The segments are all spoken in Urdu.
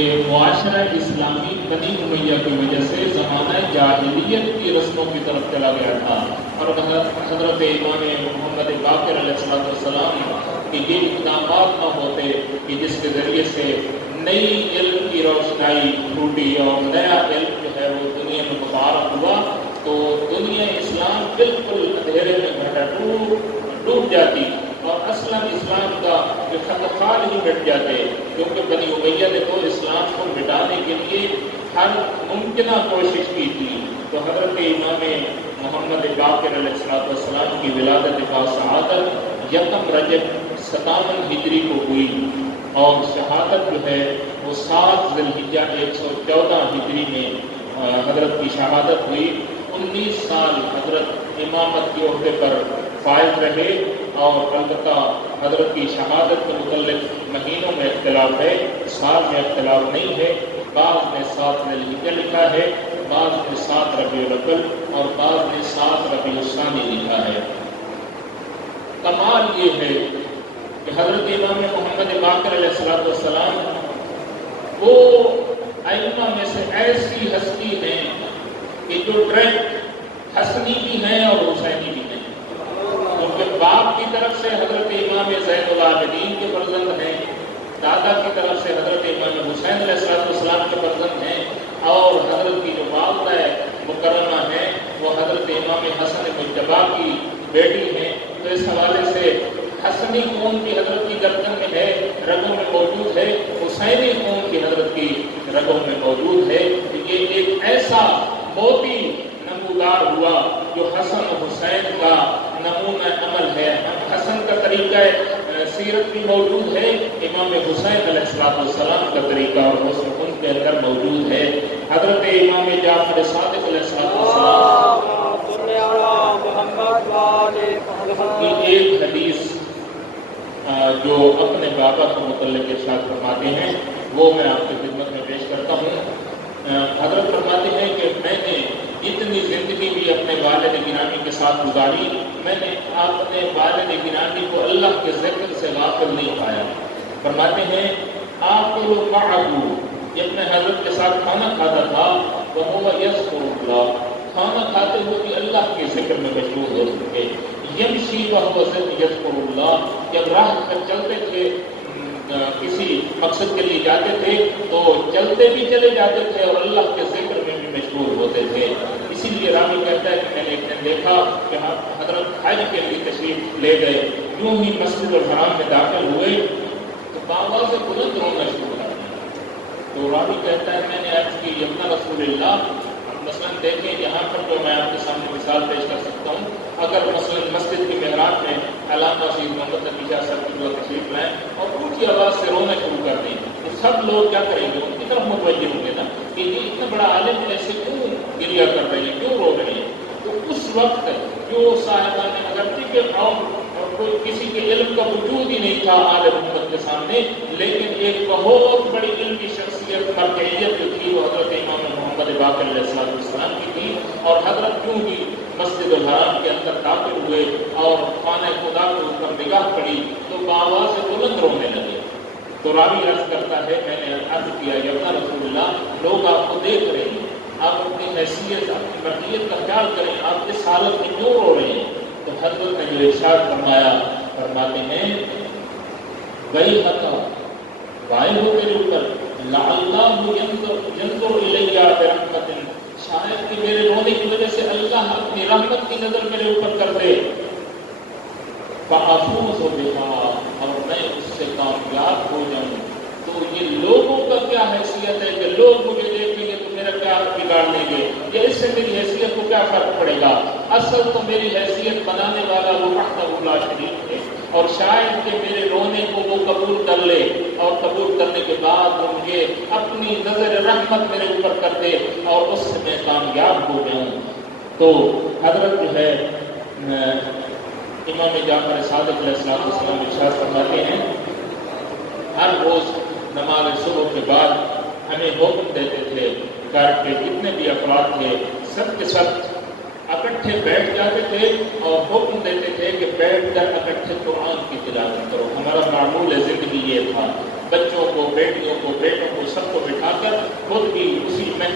معاشرہ اسلامی بنی امیہ کی وجہ سے زمانہ جاہلیت کی رسموں کی طرف چلا گیا تھا، اور حضرت امام محمد باقر علیہ السلام کے یہ اقدامات نہ ہوتے کہ جس کے ذریعے سے نئی علم کی روشنائی ٹوٹی اور نیا علم جو ہے وہ دنیا میں مبارک ہوا، تو دنیا اسلام بالکل اندھیرے میں ڈوب جاتی اور اصلاً اسلام کا جو خطفال ہی مٹ جاتے، کیونکہ بنی امیہ نے تو اسلام کو مٹانے کے لیے ہر ممکنہ کوشش کی تھی۔ تو حضرت امام محمد باقر علیہ السلام کی ولادت باسعادت یکم رجب 57 ہجری کو ہوئی، اور شہادت جو ہے وہ 7 ذی الحجہ 114 ہجری میں حضرت کی شہادت ہوئی۔ 19 سال حضرت امامت کے عہدے پر فائز رہے، اور البتہ حضرت کی شہادت کے متعلق مہینوں میں اختلاف ہے، سال میں اختلاف نہیں ہے۔ بعض نے 7 ذی الحجہ لکھا ہے، بعض نے 7 ربیع الاول اور بعض نے 7 ربیع الثانی لکھا ہے۔ کمال یہ ہے کہ حضرت امام محمد باقر علیہ السلام وہ ائمہ میں سے ایسی ہستی ہیں کہ جو ڈائریکٹ حسنی بھی ہیں اور حسینی بھی ہیں، کیونکہ باپ کی طرف سے حضرت امام زین العابدین کے فرزند ہیں، دادا کی طرف سے حضرت امام حسین علیہ السلام کے فرزند ہیں، اور حضرت کی جو والدہ مکرمہ ہیں وہ حضرت امام حسن مجتبی کی بیٹی ہیں۔ تو اس حوالے سے حسنی خون کی حضرت کی گردن میں ہے، رگوں میں موجود ہے، حسینی خون کی حضرت کی رگوں میں موجود ہے۔ یہ ایک ایسا موتی نمودار ہوا جو حسن حسین کا نمونہ عمل ہے۔ حسن کا طریقہ سیرت بھی موجود ہے، امام حسین علیہ السلام کا طریقہ اور حسن ان کے اندر موجود ہے۔ حضرت امام جعفر صادق علیہ السلام کی ایک حدیث جو اپنے بابا کے متعلق ارشاد فرماتے ہیں وہ میں آپ کی خدمت میں پیش کرتا ہوں۔ حضرت فرماتے ہیں کہ میں نے اتنی زندگی بھی اپنے والد گرامی کے ساتھ گزاری، میں نے اپنے والد گرامی کو اللہ کے ذکر سے غافل نہیں پایا۔ فرماتے ہیں آپ کو لوگ یہ اپنے حضرت کے ساتھ کھانا کھاتا تھا، وہ یذکر اللہ، کھانا کھاتے ہوئے بھی اللہ کے ذکر میں مشغول ہو چکے۔ یمشی وہو یذکر اللہ، جب راہ پر چلتے تھے کسی مقصد کے لیے جاتے تھے تو چلتے بھی چلے جاتے تھے اور اللہ کے ذکر میں بھی مشغول ہوتے تھے۔ اسی لیے راوی کہتا ہے کہ میں نے ایک دن دیکھا کہ حضرت حج کے لیے تشریف لے گئے، یوں ہی مسجد الحرام میں داخل ہوئے تو بابا سے بلند رونا شروع کر دیا۔ تو راوی کہتا ہے میں نے عرض کی یمنا رسول اللہ، مثلاً دیکھیں یہاں پر جو میں آپ کے سامنے مثال پیش کر سکتا ہوں، اگر مثلاً مسجد کی محراب میں علامہ سید محمد نبی شاہ صاحب کی تشریف لائیں اور اونچی آواز سے رونا شروع کر دیں تو سب لوگ کیا کریں گے؟ ان کی طرف متوجہ ہوں گے نا کہ یہ اتنا بڑا عالم ایسے کیوں گریہ کر رہے ہیں، کیوں رو رہے ہیں؟ تو اس وقت جو صاحبان اگرچہ کے قوم اور کوئی کسی کے علم کا وجود ہی نہیں تھا عالم امت کے سامنے، لیکن ایک بہت بڑی علمی شخصیت مرکزیت جو تھی وہ حضرت امام محمد باقر علیہ السلام کی تھی، اور حضرت کیوں ہی مسجد الحرام کے اندر داخل ہوئے اور خانہ خدا کے اوپر نگاہ پڑی تو بابا سے بلند رونے لگے۔ تو راوی عرض کرتا ہے میں نے عرض کیا یا رسول اللہ، لوگ آپ کو دیکھ رہے ہیں، آپ اپنی حیثیت اپنی مرضیت کا خیال کریں، آپ اس حالت میں کیوں رو رہے ہیں؟ تو حضرت نے جو ارشاد فرمایا، فرماتے ہیں وہی حقا وائل ہو میرے اوپر لعلہ ینظر الیہ برحمت، شاید کہ میرے رونے کی وجہ سے اللہ اپنی رحمت کی نظر میرے اوپر کر دے، فَأَفُوزُ بِهَا، اور میں اس سے کامیاب ہو جاؤں۔ تو یہ لوگوں کا کیا حیثیت ہے کہ لوگ مجھے دیکھیں گے تو میرا کیا بگاڑ لیں گے، یا اس سے میری حیثیت کو کیا فرق پڑے گا؟ اصل تو میری حیثیت بنانے والا وہ وحدہ لا شریک ہے، اور شاید کہ میرے رونے کو وہ قبول کر لے، اور قبول کرنے کے بعد وہ مجھے اپنی نظر رحمت میرے اوپر کر دے اور اس سے میں کامیاب ہو جاؤں۔ تو حضرت جو ہے امام جعفر صادق علیہ السلام ارشاد فرماتے ہیں ہر روز نماز صبح کے بعد ہمیں حکم دیتے تھے کہ جتنے بھی افراد تھے سب کے سب اکٹھے بیٹھ جاتے تھے اور حکم دیتے تھے کہ بیٹھ کر اکٹھے قرآن کی تلاوت کرو۔ ہمارا معمول زندگی یہ تھا، بچوں کو، بیٹیوں کو، بیٹوں کو، سب کو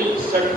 61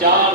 4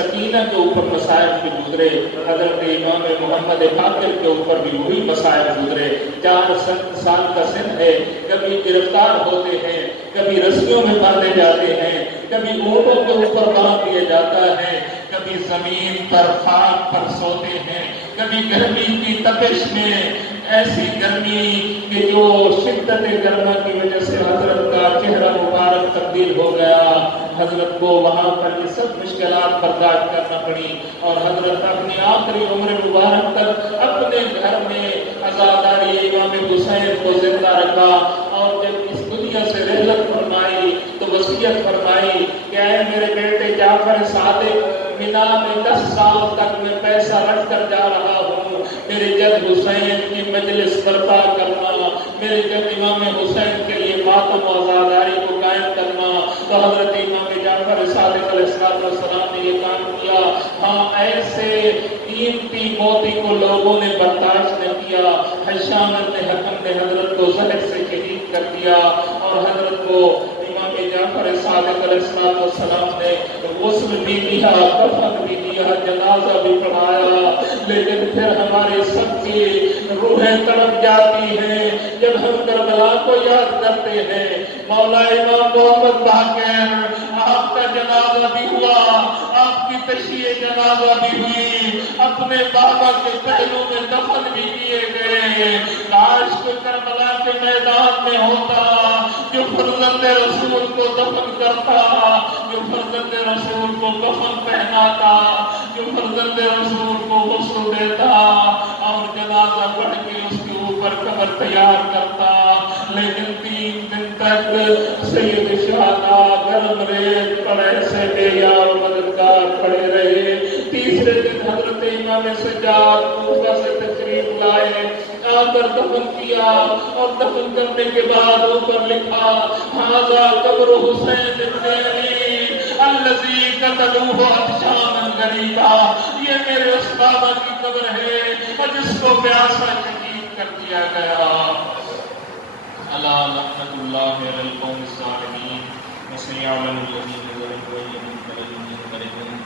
سکینہ کے اوپر مسائل بھی گزرے، حضرت امام محمد باقر کے اوپر بھی وہی مسائل گزرے۔ 4 سال کا سن ہے، کبھی گرفتار ہوتے ہیں، کبھی رسیوں میں باندھے جاتے ہیں، کبھی اونٹوں کے اوپر باندھ دیا جاتا ہے، کبھی زمین پر خاک پر سوتے ہیں، کبھی گرمی کی تپش میں ایسی گرمی کہ جو شدت گرما کی وجہ سے حضرت کا چہرہ مبارک تبدیل ہو گیا، حضرت کو وہاں پر یہ سب مشکلات برداشت کرنا پڑی، اور حضرت اپنی آخری عمر مبارک تک اپنے گھر میں عزاداری امام حسین کو زندہ رکھا، اور جب اس دنیا سے رحلت فرمائی تو وصیت فرمائی کہ اے میرے بیٹے جعفر صادق، مینا میں 10 سال تک میں پیسہ رکھ کر جا رہا ہوں، میرے جد حسین کی مجلس برپا کرنا، میرے جد امام حسین کے لیے ماتم و عزاداری کو قائم کرنا۔ تو حضرت امام جعفر صادق علیہ السلام نے یہ کام کیا۔ ہاں، ایسے قیمتی موتی کو لوگوں نے برداشت نہ کیا۔ ہشام بن حکم نے حضرت کو زہر سے شہید کر دیا، اور حضرت کو امام جعفر صادق علیہ السلام نے غسل بھی دیا، کفن بھی دیا، جنازہ بھی پڑھایا، لیکن پھر ہمارے سب کی روحیں تڑپ جاتی ہیں جب ہم کربلا کو یاد کرتے ہیں۔ مولا امام محمد باقر، آپ کا جنازہ بھی ہوا، آپ کی تشییع جنازہ بھی ہوئی، اپنے بابا کے پہلو میں دفن بھی کیے گئے۔ کاش کو کربلا کے میدان میں ہوتا جو فرزند رسول کو دفن کرتا، جو فرزند رسول کو کفن پہناتا، جو فرزند رسول کو غسل دیتا اور جنازہ پڑھ کے اس کے اوپر قبر تیار کرتا۔ لیکن 3 دن تک سید شہداء گرم ریت پر ایسے بے یار مددگار پڑے رہے۔ تیسرے دن حضرت امام سجاد کوفہ سے تشریف لائے، آ کر دفن کیا، اور دفن کرنے کے بعد اوپر لکھا ھذا قبر حسین ابن علی الذی قتلوہ عطشانا غریقا، یہ میرے اس بابا کی قبر ہے جس کو پیاسا شہید کر دیا گیا۔ الا لعنۃ اللہ علی القوم الظالمین وسيعلم الذين ظلموا أي منقلب ينقلبون